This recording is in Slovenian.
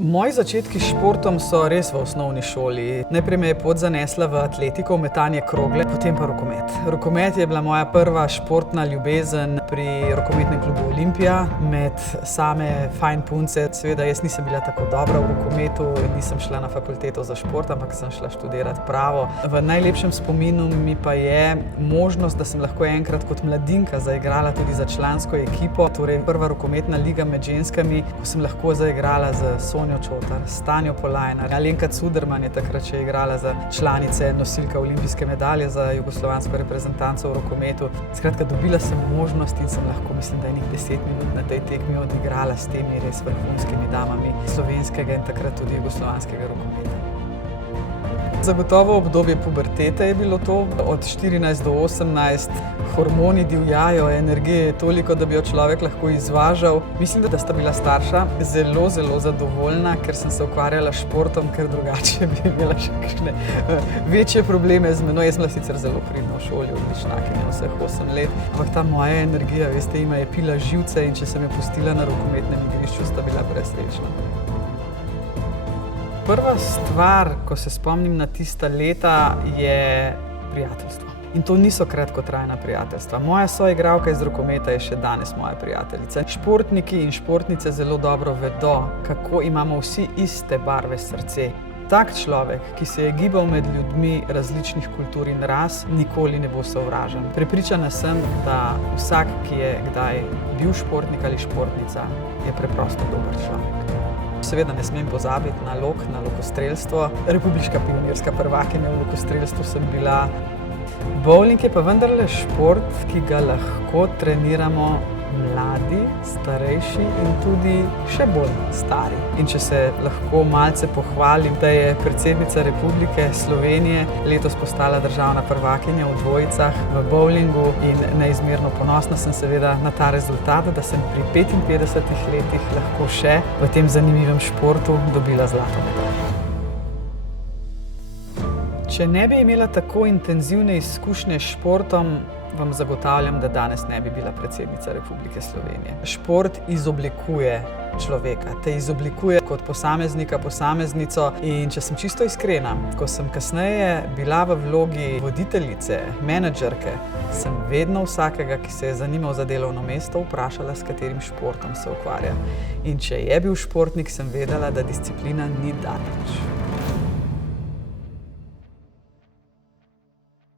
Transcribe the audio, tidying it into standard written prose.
Moji začetki s športom so res v osnovni šoli. Najprej me je pot zanesla v atletiko, v metanje krogle, potem pa rokomet. Rokomet je bila moja prva športna ljubezen pri rokometnem klubu Olimpija. Med same fajn punce, seveda jaz nisem bila tako dobra v rokometu, nisem šla na fakulteto za šport, ampak sem šla študirati pravo. V najlepšem spominu mi pa je možnost, da sem lahko enkrat kot mladinka zaigrala tudi za člansko ekipo. Torej prva rokometna liga med ženskami, ko sem lahko zaigrala z Sonjo Čotar, Stanjo Polajnar. Alenka Cuderman je takrat še igrala za članice, nosilka olimpijske medalje za jugoslovansko reprezentanco v rokometu. Skratka, dobila sem možnost in sem lahko, mislim, da enih 10 minut na tej tekmi odigrala s temi res vrhunskimi damami slovenskega in takrat tudi jugoslovanskega rokometa. Zagotovo obdobje pubertete je bilo to. Od 14 do 18 hormoni divjajo, energije je toliko, da bi jo človek lahko izvažal. Mislim, da sta bila starša zelo zadovoljna, ker sem se ukvarjala s športom, ker drugače bi imela še kakšne večje probleme z menoj. Jaz sem bila sicer zelo pridna v šoli, odličnakinja vseh 8 let, ampak ta moja energija, veste, ima je pila živce in če sem jo pustila na rokometnem igrišču, sta bila presrečna. Prva stvar, ko se spomnim na tista leta, je prijateljstvo. In to niso kratkotrajna prijateljstva. Moja soigralka iz rokometa je še danes moja prijateljica. Športniki in športnice zelo dobro vedo, kako imamo vsi iste barve srce. Tak človek, ki se je gibal med ljudmi različnih kultur in ras, nikoli ne bo sovražen. Prepričana sem, da vsak, ki je kdaj bil športnik ali športnica, je preprosto dober človek. Seveda ne smem pozabiti na lokostrelstvo. Republiška pionirska prvakinja v lokostrelstvu sem bila. Bowling je pa vendarle šport, ki ga lahko treniramo mladi, starejši in tudi še bolj stari. In če se lahko malce pohvalim, da je predsednica Republike Slovenije letos postala državna prvakinja v dvojicah v bowlingu in neizmerno ponosna sem seveda na ta rezultat, da sem pri 55 letih lahko še v tem zanimivem športu dobila zlato medaljo. Če ne bi imela tako intenzivne izkušnje s športom, vam zagotavljam, da danes ne bi bila predsednica Republike Slovenije. Šport izoblikuje človeka, te izoblikuje kot posameznika, posameznico in če sem čisto iskrena, ko sem kasneje bila v vlogi voditeljice, menedžerke, sem vedno vsakega, ki se je zanimal za delovno mesto, vprašala, s katerim športom se ukvarja. In če je bil športnik, sem vedela, da disciplina ni daleč.